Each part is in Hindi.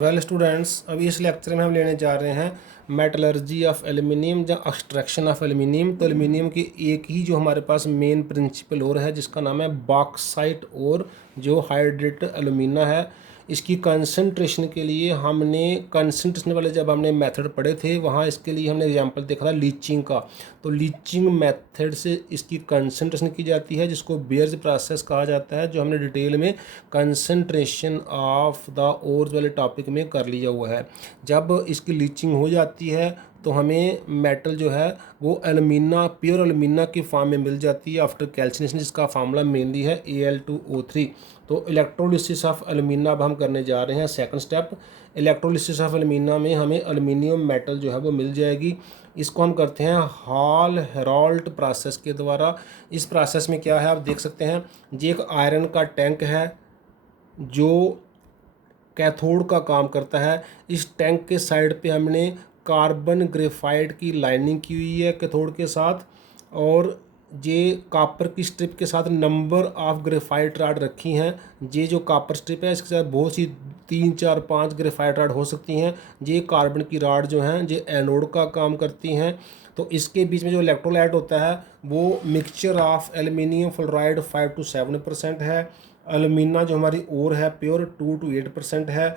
वेल स्टूडेंट्स, अभी इस लेक्चर में हम लेने जा रहे हैं मेटलर्जी ऑफ एल्यूमिनियम या एक्सट्रैक्शन ऑफ एल्यूमिनियम। तो एल्यूमिनियम की एक ही जो हमारे पास मेन प्रिंसिपल और है जिसका नाम है बॉक्साइट और जो हाइड्रेटेड एल्यूमिना है। इसकी कंसंट्रेशन के लिए हमने कंसंट्रेशन वाले जब हमने मेथड पढ़े थे वहाँ इसके लिए हमने एग्जांपल देखा था लीचिंग का। तो लीचिंग मेथड से इसकी कंसंट्रेशन की जाती है जिसको बेयर्स प्रोसेस कहा जाता है, जो हमने डिटेल में कंसंट्रेशन ऑफ द ओर्स वाले टॉपिक में कर लिया हुआ है। जब इसकी लीचिंग हो जाती है तो हमें मेटल जो है वो एल्यूमिना, प्योर एल्यूमिना की फॉर्म में मिल जाती है आफ्टर कैल्सिनेशन, जिसका फार्मूला मेनली है Al2O3। तो इलेक्ट्रोलिसिस ऑफ एल्यूमिना अब हम करने जा रहे हैं। Second step, electrolysis of alumina में हमें एल्यूमिनियम मेटल जो है वो मिल जाएगी। इसको हम करते हैं हॉल हेराल्ड प्रोसेस के द्वारा। इस प्रोसेस में क्या है आप देख सकते हैं, ये एक आयरन का टैंक है जो कैथोड का काम करता है। इस टैंक के साइड पे हमने कार्बन ग्रेफाइट की लाइनिंग की हुई है कैथोड के साथ, और ये कॉपर की स्ट्रिप के साथ नंबर ऑफ ग्रेफाइट रॉड रखी हैं। ये जो कॉपर स्ट्रिप है इसके साथ बहुत सी 3 4 5 ग्रेफाइट रॉड हो सकती हैं। ये कार्बन की रॉड जो हैं ये एनोड का काम करती हैं। तो इसके बीच में जो इलेक्ट्रोलाइट होता है वो mixture of aluminium fluoride 5 to 7% है। एल्यूमिना जो हमारी ओर है प्योर 2 to 8% है।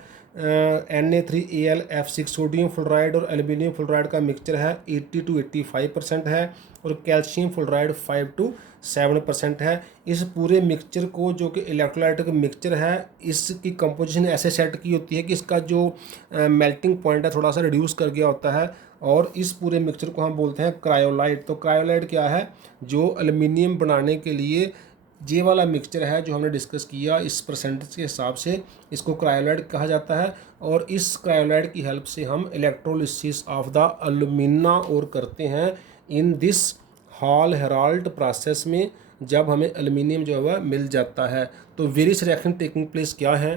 Na3AlF6 सोडियम फ्लोराइड और एल्यूमिनियम फ्लोराइड का मिक्सचर है 80 to 85% है, और कैल्शियम फ्लोराइड 5 to 7% है। इस पूरे मिक्सचर को, जो कि इलेक्ट्रोलाइट का मिक्सचर है, इसकी कंपोजिशन ऐसे सेट की होती है कि इसका जो मेल्टिंग पॉइंट है थोड़ा सा रिड्यूस कर गया होता है, और इस पूरे मिक्सचर को हम बोलते हैं क्रायोलाइट। तो क्रायोलाइट क्या है, जो एल्यूमिनियम बनाने के लिए ये वाला मिक्सचर है जो हमने डिस्कस किया, इस परसेंटेज के हिसाब से इसको क्रायोलाइट कहा जाता है। और इस क्रायोलाइट की हेल्प से हम इलेक्ट्रोलिसिस ऑफ द एल्यूमिना और करते हैं in this hall Herald process में, जब हमें एल्यूमिनियम जो है मिल जाता है। तो वेरियस रिएक्शन टेकिंग प्लेस क्या है,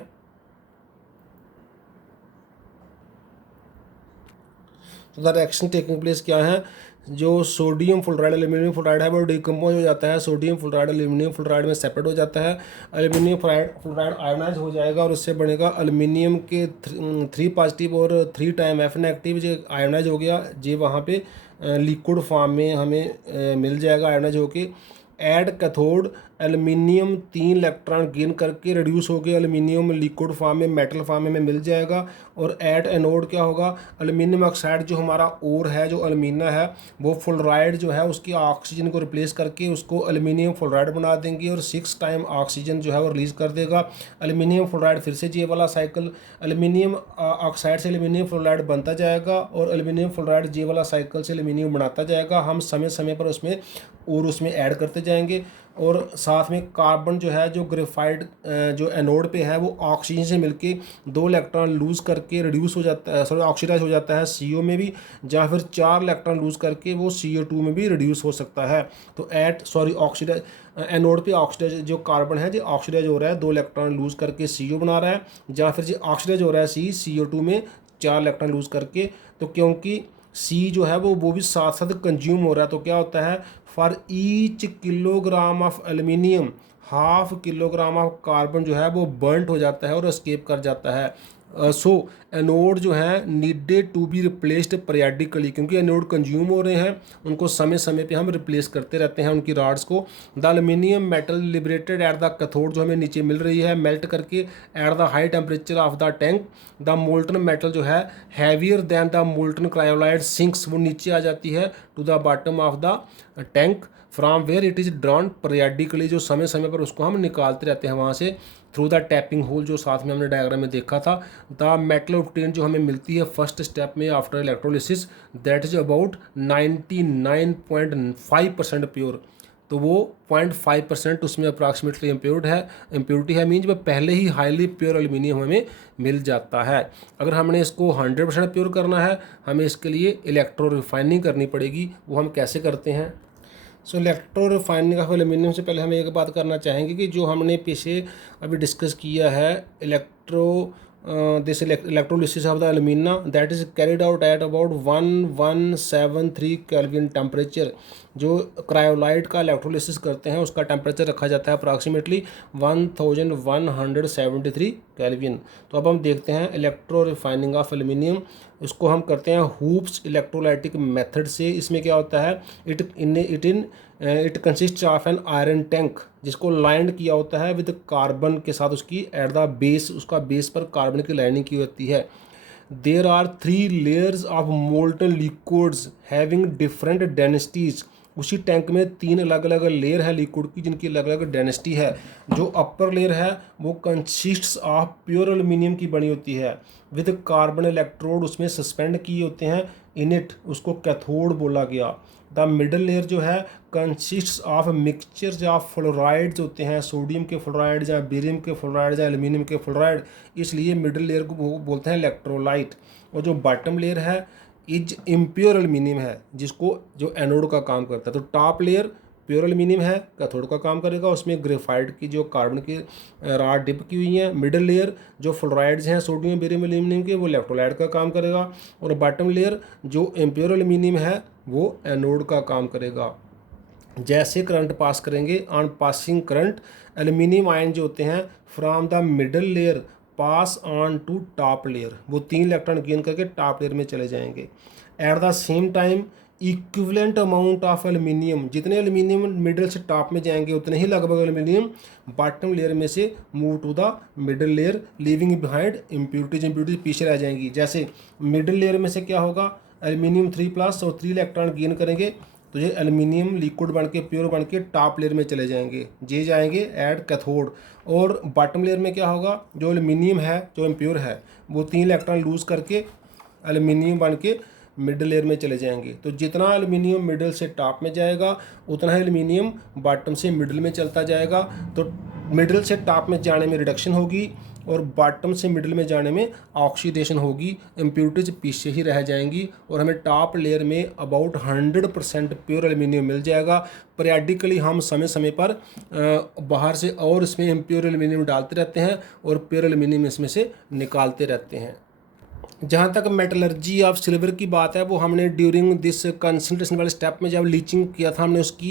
तो द रिएक्शन टेकिंग प्लेस क्या है, जो सोडियम फ्लोराइड एल्यूमिनियम फ्लोराइड है वो डिकम्पोज हो जाता है, सोडियम फ्लोराइड एल्यूमिनियम फ्लोराइड में सेपरेट हो जाता है। एल्यूमिनियम फ्लोराइड आयोनाइज हो जाएगा और उससे बनेगा एल्यूमिनियम के 3 पॉजिटिव और 3 टाइम F नेगेटिव। जो आयोनाइज हो गया जी वहाँ पे लिक्विड फॉर्म में हमें मिल जाएगा आयोनाइज होके। Add cathode aluminium 3 electron gain करके रिड्यूस हो गया एल्यूमिनियम लिक्विड फॉर्म में, मेटल फॉर्म में मिल जाएगा। और ऐड एनोड क्या होगा, एल्यूमिनियम ऑक्साइड जो हमारा ओर है, जो एल्यूमिना है, वो फ्लोराइड जो है उसकी ऑक्सीजन को रिप्लेस करके उसको एल्यूमिनियम फ्लोराइड बना देंगे, और 6 टाइम ऑक्सीजन जो है वो रिलीज कर देगा। एल्यूमिनियम फ्लोराइड फिर से ये वाला साइकिल, एल्यूमिनियम ऑक्साइड से एल्यूमिनियम फ्लोराइड बनता जाएगा, और एल्यूमिनियम फ्लोराइड ये वाला साइकिल से एल्यूमिनियम बनाता जाएगा। हम समय समय पर उसमें ऐड करते जाएंगे। और साथ में कार्बन जो है, जो ग्रेफाइट जो एनोड पे है, वो ऑक्सीजन से मिलके 2 इलेक्ट्रॉन लूज़ करके रिड्यूस हो जाता है, सॉरी ऑक्सीडाइज हो जाता है CO में भी, या फिर 4 इलेक्ट्रॉन लूज़ करके वो CO2 में भी रिड्यूस हो सकता है। तो ऑक्सीडाइज एनोड पे ऑक्सीडाइज जो कार्बन है जो ऑक्सीडाइज हो रहा है, 2 इलेक्ट्रॉन लूज़ करके CO बना रहा है, या फिर जो ऑक्सीडाइज हो रहा है CO2 में 4 इलेक्ट्रॉन लूज़ करके। तो क्योंकि C जो है वो भी साथ साथ कंज्यूम हो रहा है, तो क्या होता है, for each kilogram of aluminium half kilogram of carbon जो है वो बर्नट हो जाता है और एस्केप कर जाता है। सो एनोड जो है needed to be replaced periodically, क्योंकि एनोड कंज्यूम हो रहे हैं, उनको समय समय पे हम रिप्लेस करते रहते हैं उनकी रॉड्स को। The aluminium metal liberated at the cathode जो हमें नीचे मिल रही है मेल्ट करके at the high temperature of the tank. The molten metal जो है heavier than the molten cryolite sinks, वो नीचे आ जाती है to the bottom of the tank from where it is drawn periodically, जो समय समय पर उसको हम निकालते रहते हैं वहाँ से थ्रू द टैपिंग होल, जो साथ में हमने डायग्राम में देखा था। द मेटल ऑब्टेन जो हमें मिलती है फर्स्ट स्टेप में after electrolysis, that is about 99.5% pure. तो वो 0.5% उसमें अप्रॉक्सीमेटली इम्प्योरिटी है, मीन्स वो पहले ही हाईली प्योर एल्यूमिनियम हमें मिल जाता है। अगर हमने इसको 100% प्योर करना है, हमें इसके लिए इलेक्ट्रो रिफाइनिंग करनी पड़ेगी। वो हम कैसे करते हैं, सो इलेक्ट्रो रिफाइनिंग ऑफ एल्यूमिनियम से पहले हम एक बात करना चाहेंगे कि जो हमने पीछे अभी डिस्कस किया है electrolysis of the alumina, that is carried out at about 1173 kelvin temperature. जो क्रायोलाइट का इलेक्ट्रोलिसिस करते हैं उसका टेम्परेचर रखा जाता है अप्रॉक्सीमेटली 1173 केल्विन। तो अब हम देखते हैं इलेक्ट्रो रिफाइनिंग ऑफ एल्यूमिनियम। इसको हम करते हैं हूप्स इलेक्ट्रोलाइटिक मेथड से। इसमें क्या होता है, it consist of an iron tank जिसको लाइंड किया होता है विद कार्बन के साथ, उसकी एट द बेस, उसका बेस पर कार्बन की लाइनिंग की होती है। There are 3 layers of molten liquids having different densities. उसी टैंक में 3 अलग अलग लेयर है लिक्विड की जिनकी अलग अलग डेंसिटी है। जो अपर लेयर है वो कंसिस्ट्स ऑफ प्योर एल्यूमिनियम की बनी होती है विद कार्बन इलेक्ट्रोड उसमें सस्पेंड किए होते हैं इन इट, उसको कैथोड बोला गया। द मिडल लेयर जो है consists of mixtures of fluorides होते हैं, सोडियम के फ्लोराइड या बेरियम के फ्लोराइड या एल्यूमिनियम के फ्लोराइड, इसलिए मिडल लेयर को बोलते हैं इलेक्ट्रोलाइट। और जो बॉटम लेयर है इज इम्प्योर एल्यूमिनियम है, जिसको जो एनोड का काम करता है। तो टॉप लेयर प्योर एल्यूमिनियम है, कैथोड का काम करेगा, उसमें ग्रेफाइट की जो कार्बन की राड डिप की हुई है। मिडल लेयर जो फ्लोराइड्स हैं सोडियम बेरियम एल्यूमिनियम के, वो इलेक्ट्रोलाइट का काम करेगा। और बॉटम लेयर जो इम्प्योर एल्यूमिनियम है वो एनोड का काम करेगा। जैसे करंट पास करेंगे, on passing current aluminium ion जो होते हैं from the middle layer pass on to top layer, वो 3 इलेक्ट्रॉन गेन करके टॉप लेयर में चले जाएंगे। At the same time equivalent amount of aluminium, जितने एल्यूमिनियम मिडल से टॉप में जाएंगे उतने ही लगभग एल्यूमिनियम बॉटम लेयर में से move to the middle layer leaving behind impurities पीछे रह जाएंगी। जैसे मिडल लेयर में से क्या होगा, एल्यूमिनियम 3+ और 3 इलेक्ट्रॉन गेन करेंगे तो ये एल्यूमिनियम लिक्विड बन के प्योर बन के टॉप लेयर में चले जाएंगे, ये जाएंगे एट कैथोड। और बॉटम लेयर में क्या होगा, जो एल्यूमिनियम है जो इम्प्योर है वो 3 इलेक्ट्रॉन लूज करके एल्यूमिनियम बन के मिडल लेयर में चले जाएंगे। तो जितना एल्यूमिनियम मिडल से टॉप में जाएगा उतना ही एल्यूमिनियम बॉटम से मिडल में चलता जाएगा। तो मिडल से टॉप में जाने में रिडक्शन होगी और बॉटम से मिडल में जाने में ऑक्सीडेशन होगी, इम्प्यूरिटीज पीछे ही रह जाएंगी और हमें टॉप लेयर में अबाउट 100% प्योर एल्यूमिनियम मिल जाएगा। पीरियडिकली हम समय समय पर बाहर से और इसमें इम्प्योर एल्यूमिनियम डालते रहते हैं और प्योर एल्यूमिनियम इसमें से निकालते रहते हैं। जहाँ तक मेटलर्जी ऑफ सिल्वर की बात है, वो हमने ड्यूरिंग दिस कंसंट्रेशन वाले स्टेप में जब लीचिंग किया था हमने उसकी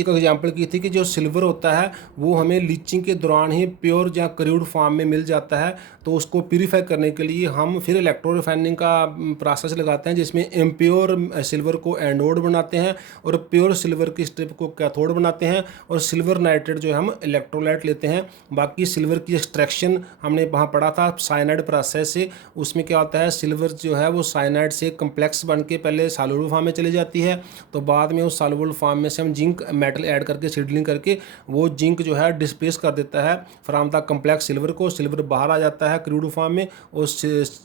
एक एग्जांपल की थी कि जो सिल्वर होता है वो हमें लीचिंग के दौरान ही प्योर या क्रूड फॉर्म में मिल जाता है। तो उसको प्यूरीफाई करने के लिए हम फिर इलेक्ट्रो रिफाइनिंग का प्रोसेस लगाते हैं जिसमें इम्प्योर सिल्वर को एनोड बनाते हैं और प्योर सिल्वर की स्ट्रिप को कैथोड बनाते हैं और सिल्वर नाइट्रेट जो है हम इलेक्ट्रोलाइट लेते हैं। बाकी सिल्वर की एक्सट्रैक्शन हमने वहाँ पढ़ा था साइनाइड प्रोसेस से, उसमें क्या होता है सिल्वर जो है वो साइनाइड से कम्प्लेक्स बन के पहले सॉल्युबल फॉर्म में चली जाती है, तो बाद में उस सॉल्युबल फॉर्म में से हम जिंक मेटल ऐड करके सीडलिंग करके वो जिंक जो है डिस्प्लेस कर देता है फ्रॉम द कम्प्लेक्स सिल्वर को, सिल्वर बाहर आ जाता है क्रूड फॉर्म में और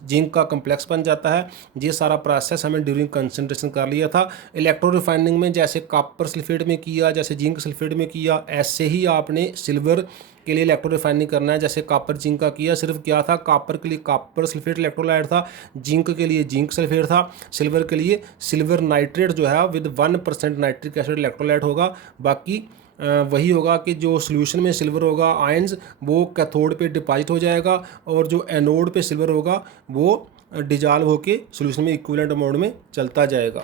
जिंक का कम्प्लेक्स बन जाता है। ये सारा प्रोसेस हमें ड्यूरिंग कंसंट्रेशन कर लिया था। इलेक्ट्रो रिफाइनिंग में जैसे कॉपर सल्फेट में किया, जैसे जिंक सल्फेट में किया, ऐसे ही आपने सिल्वर के लिए इलेक्ट्रो रिफाइनिंग करना है। जैसे कॉपर जिंक का किया, सिर्फ क्या था, कॉपर के लिए कॉपर सल्फेट इलेक्ट्रोलाइट था, जिंक के लिए जिंक सल्फेट था, सिल्वर के लिए सिल्वर नाइट्रेट जो है विद 1% नाइट्रिक एसिड इलेक्ट्रोलाइट होगा। बाकी वही होगा कि जो सोल्यूशन में सिल्वर होगा आयंस वो कैथोड पे डिपॉजिट हो जाएगा और जो एनोड पे सिल्वर होगा वो डिजॉल्व होके सोल्यूशन में इक्विवेलेंट मोड में चलता जाएगा।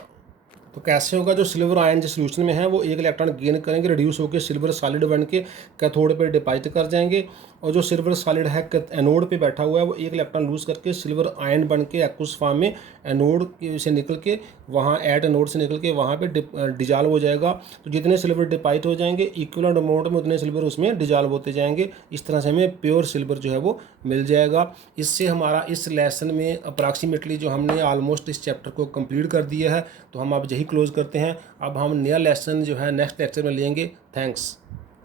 तो कैसे होगा, जो सिल्वर आयन जो सोल्यूशन में है वो 1 इलेक्ट्रॉन गेन करेंगे, रिड्यूस होकर सिल्वर सॉलिड बन के कैथोड पे डिपॉजिट कर जाएंगे और जो सिल्वर सॉलिड है एनोड पे बैठा हुआ है वो 1 इलेक्ट्रॉन लूज करके सिल्वर आयन बन के एक्वस फॉर्म में एनोड से निकल के वहाँ एट एनोड से निकल के वहाँ पे डिजॉल्व हो जाएगा। तो जितने सिल्वर डिपॉजिट हो जाएंगे इक्विवेलेंट अमाउंट में उतने सिल्वर उसमें डिजॉल्व होते जाएंगे। इस तरह से हमें प्योर सिल्वर जो है वो मिल जाएगा। इससे हमारा इस लेसन में अप्रॉक्सीमेटली जो हमने ऑलमोस्ट इस चैप्टर को कंप्लीट कर दिया है। तो हम अब यही क्लोज करते हैं। अब हम नया लेसन जो है नेक्स्ट लेक्चर में लेंगे। थैंक्स।